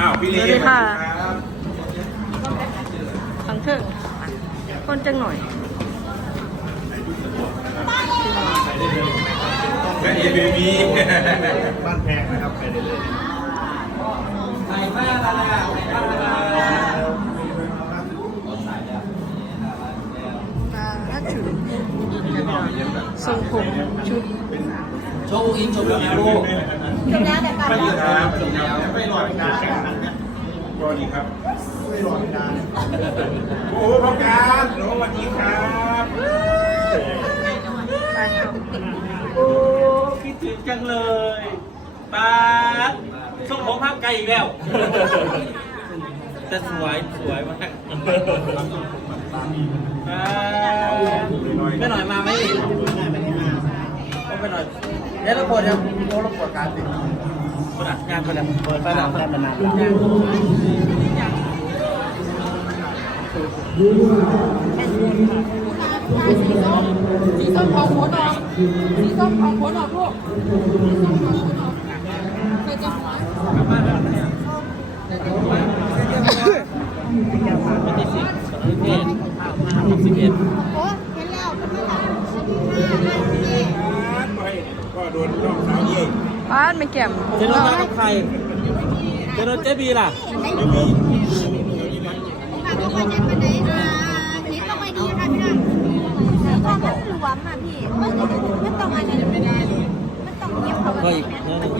อ้าวพี่ลีสวัสดีค่ะ รับฟังเถอะคนจังหน่อย แม่เอเบบีบ้านแพงนะครับไปได้เลยไข่ป้าละละไข่ป้าละละถ้าถึงทรงผมชุดโชว์อิงโชว์แล้วลูกจบแล้วแต่ก่อนสวัสดีนะครับสวัสดีครับไม่รอดนา วัสดีครับไม่รอไม่นานโอ้พ่อการโอ้สวัสดีครับไปเอาโอ้คิดถึงจังเลยตาส่งผมภาพไกลอีกแล้ว แต่สวยสวยมากอ่าไม่หน่อยมาไหมอีกไม่หน่อยเดี๋ยวเราปวดยังโอ้เราปวดการติด ปวดอะงานปวดอะปวดไปแล้วงานมานานแล้วสีส้มของหัวดอกสีส้มของหัวดอกลูกสีส้มของหัวดอกเคยจำไว้วันที่สิบสองเอ็ดห้าสิบเอ็ดโอ้เห็นแล้วก็ไม่หลับสวัสดีค่ะก็โดนน้องสาว บ้านไม่แก้มผมเจนรถเรามากับใครเจนรถเจบีล่ะได้ยินค่ะก็ควรจะเป็นไหนอ่าเน็ตต้องไปดีค่ะพี่น้องก็มันหลวมอะพี่มันมันต้องอะไรไม่ได้มันต้องเก็บเขาก็อีกเรื่องนึง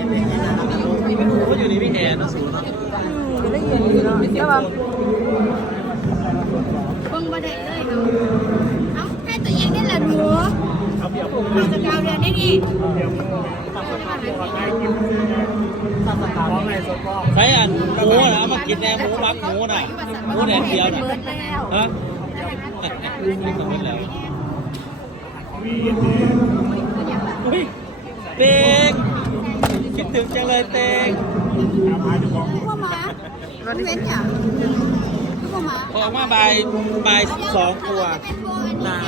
ก็อยู่ในพี่แอนนะสูงเนาะอืมได้ยินอยู่เนาะแต่ว่าเบิ่งบ่ได้เลยเนาะเอ้าให้ตัวเองได้ละหนูเราจะกาวเรียนได้ดี ใช้อันหมูนะมากินแหนมหมูบักหมูน่ะหมูแดดเดียวน่ะเบิดแล้วฮะนี่ก็ไม่แล้วอุ้ยเต็งคิดถึงจังเลยเต็งพ่อหมาเว้นอย่างพ่อหมาพอมาบ่ายบ่ายสองตัวนา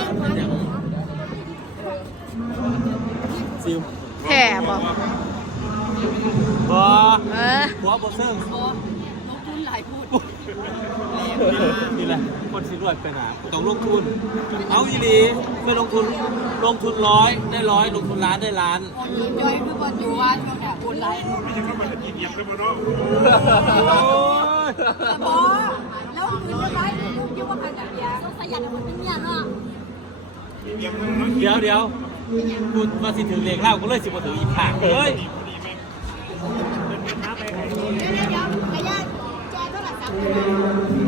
ซิมแผ่บอก บอเออหัวบอเซิร์นี่แหละคนสิรวยเป็นอะต้องลงทุน เอาอีหลีไม่ลงทุน ลงทุนร้อยได้ร้อย ลงทุนล้านได้ล้านจอยคือบอลอยู่ว่าช่วงเนี่ยบุญไรไม่ใช่ว่ามันจะกินเยี่ยมเลยมั้งเนาะบอแล้วคืนเรียบร้อยลูกยุ่งว่าใครจับยาต้องขยันกับคนเป็นเมียเนาะเยี่ยมเลยเนาะเดี๋ยวเดี๋ยวกูมาสิถึงเลขเล่ากูเลยสิมาถึงอีกผักเลย เท่าไหร่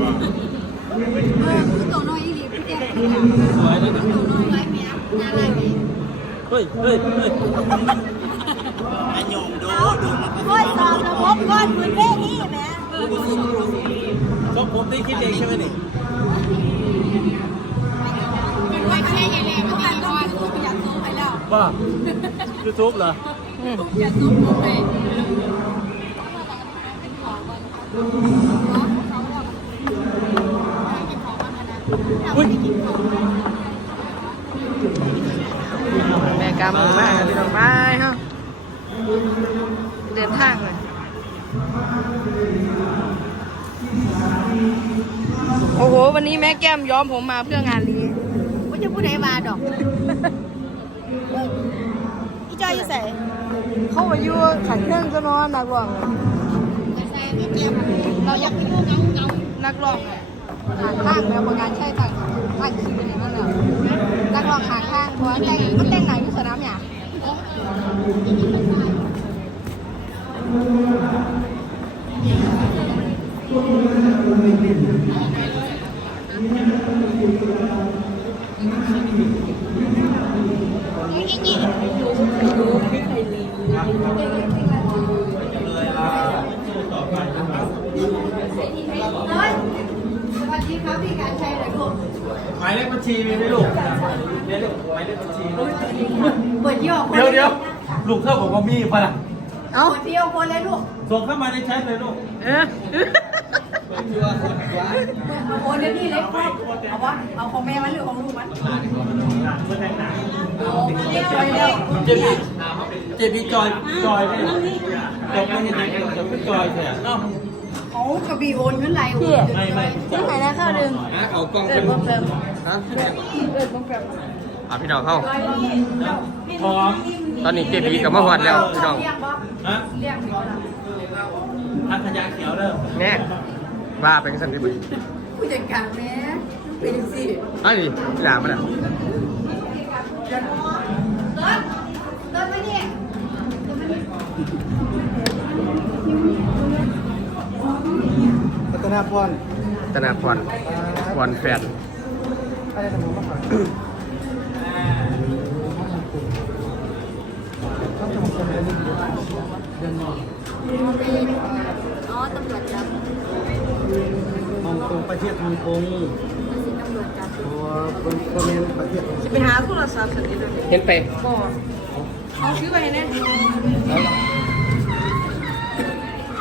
จับเออคือตัวน้อยอีหลีพี่เจ๊ตัวน้อยสวยเลยนะไรเมียน่ารักดีเฮ้ยเฮ้ยเฮ้ยเอาก้อนสอบระบบก้อนพื้นเวทีแม่ชอบผมที่คิดเองใช่ไหมนี่เป็นไว้แค่ยังไงไม่ทันต้องคืออยากซูมไปแล้วบ้ายูทูบเหรออยากซูมไป อุ้ย แม่กาหมูมากพี่น้องไปเฮะเดินทางเลยโอ้โห วันนี้แม่แก้มย้อมผมมาเพื่องานนี้ว่าจะพูดไหนมาดอกอีจอยอยู่ใส่เขาอายุขันเครื่องก็นอนนักร้องเราอยากให้ลูกเงาเงานักร้องเนี่ยหาง ข้างแล้วประการใช่ต่างต่างคิวนี่นั่นแหละนักร้องหางข้างเพราะว่าแต่งมันแต่งไหนที่สนามเนี่ยสวัสดีครับพี่การชัยหน่อยลูก หมายเลขบัญชีมีไหมลูกเดี๋ยวลูกหมายเลขบัญชีเปิดยี่ห้อเดี๋ยวเดี๋ยวลูกเท่าของว่ามีป่ะล่ะเอ้าเปิดพี่เอาคนเลยลูกส่งเข้ามาในแชทเลยลูกเออเอาคนเดี๋ยวนี้เล็กพ่อเอาวะเอาของแม่มันหรือของลูกมันเอาเร็วเร็วเจมี่เจบีจอยจอยได้จบไม่เห็นไหนจบก็จอยเถอะเนาะเอา กระบี่โอนเงินไหลพี่ไม่ไม่พี่ไหนนะข้าวดึงเอากล้องเอิเป็ดนบอมแปมฮะเอิดบอมแปมอะพี่น้องเข้า พร้อมตอนนี้เจบีกับมาหวัดแล้วพี่น้องฮะทักขยะเขียวเด้อแน่ว่าเป็นสันติบุรีผู้จัดการแม่เป็นสิอันนี้ที่หลามันอะ รถรถมาเนี่ย พัฒ นาพรธนาพรพรแฟนอะไรทำมาฝากต้องทำคนเดียวเดินมองอ๋อตำรวจจับมองตรงประเทศฮ่องกงตำรวจจับตัวเป็นประเทศประเทศจะไปหาโทรศัพท์สักนิดนึงเห็นไปบ่เอาซื้อไปแน่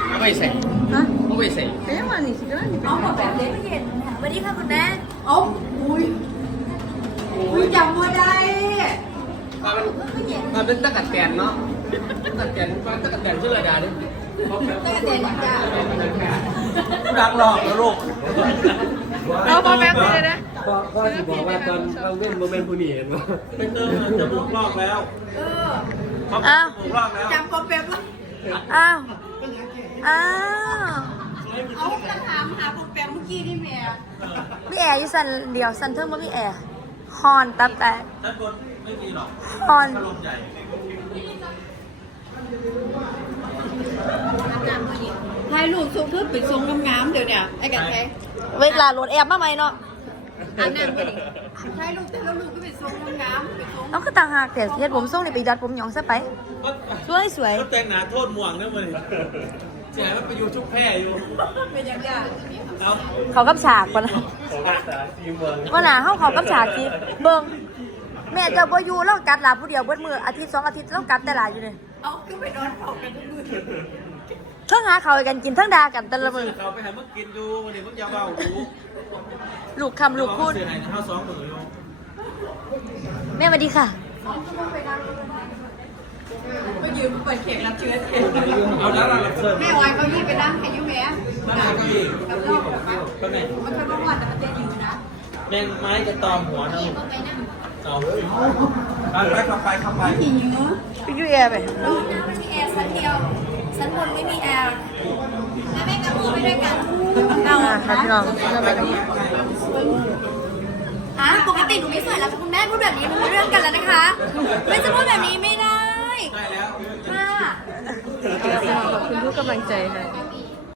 เอาไปใส่ฮะ เอาไปใส่เอ๊ะวันนี้สิก็ได้เอาหมดแบบเล็กเย็นสวัสดีค่ะคุณแม่เอาอุ้ยอุ้ยจำมาได้มันเป็นตะกัดแกนเนาะตะกัดแกนฟังตะกัดแกนชื่ออะไรดาเนี่ยตั้งแต่เด็กจ้าดังหลอกแล้วลูกเอาบอมแปมไปเลยนะพ่อพ่อจะบอกว่าตอนเราเล่นโมเมนต์ผู้นี้เห็นว่าเป็นเติมจะลูกลอกแล้วเออเขาถูกลอกแล้วจำปอมแปมละอ้าวอ้าว เอากระถามหาปอมแปมเมื่อกี้นี่แม่มีแอร์อยู่สันเดียวสันเทิงบ่มีแอร์ฮอนตับแต่ด้านบนไม่มีหรอกฮอนลมใหญ่ถ่ายรูปทรงเพื่อปิดทรงงามๆเดี๋ยวเนี่ยไอ้กันแท้เวลาโหลดแอปมาไหมเนาะอันนั้นก็ดิ ถ่ายรูปแต่ละรูปก็เป็นทรงงามๆเป็นทรงเอาคือต่างหากแต่เฮ็ดผมส่งนี่ไปดัดผมหยองซะไป สวยสวยก็แต่งหนาโทษหม่วงนะมึงเสียมันไปอยู่ชุกแพร่อยู่เป็นยังไงเอาเขากับฉากปะนะของรักษาทีมเมืองว่าหนาเขาเขากับฉากสิเบิ่งแม่เจะบ่อยู่แล้วกัดหลาผู้เดียวเบิดมืออาทิตย์สองอาทิตย์แล้วกัดแต่หลาอยู่เลยเอาก็ไปนอนเผากันทุกมือเทั้ งหาเขาวให้กันกินเทั้งด่ากันแต่ละมือเขาไปหามึงกินดูวันนี้มึงจะเบาดูลูกคำลูกพูดเสียหายข้าวสองมืออยู่แม่สวัสดีค่ะก็ยืนเปิดเข็มรับเชื้อเทเอาแล้วเราเชิญแม่วายเขายืนไปนั่งแค่ยุ่งแม่มาหาพี่กับรอบกับก็ไหนมันเคยมาวันแต่มันเต้นอยู่นะแมงไม้กระตอมหัวนะลูกก็ไปนั่งเอาไปเข้าไปเข้าไปขี่เนื้อพี่ยูแอร์ไปน้องน้ำมันมีแอร์ชั้นเดียว ชั้นบนไม่มีแอร์แล้วแม่กับมือไปด้วยกันเราอะค่ะพี่น้องเราไปกันอะปกติหนูไม่สวยแล้วคุณแม่พูดแบบนี้มันมีเรื่องกันแล้วนะคะ ไม่จะพูดแบบนี้ไม่ได้ค่ะขอบคุณทุกกำลังใจค่ะ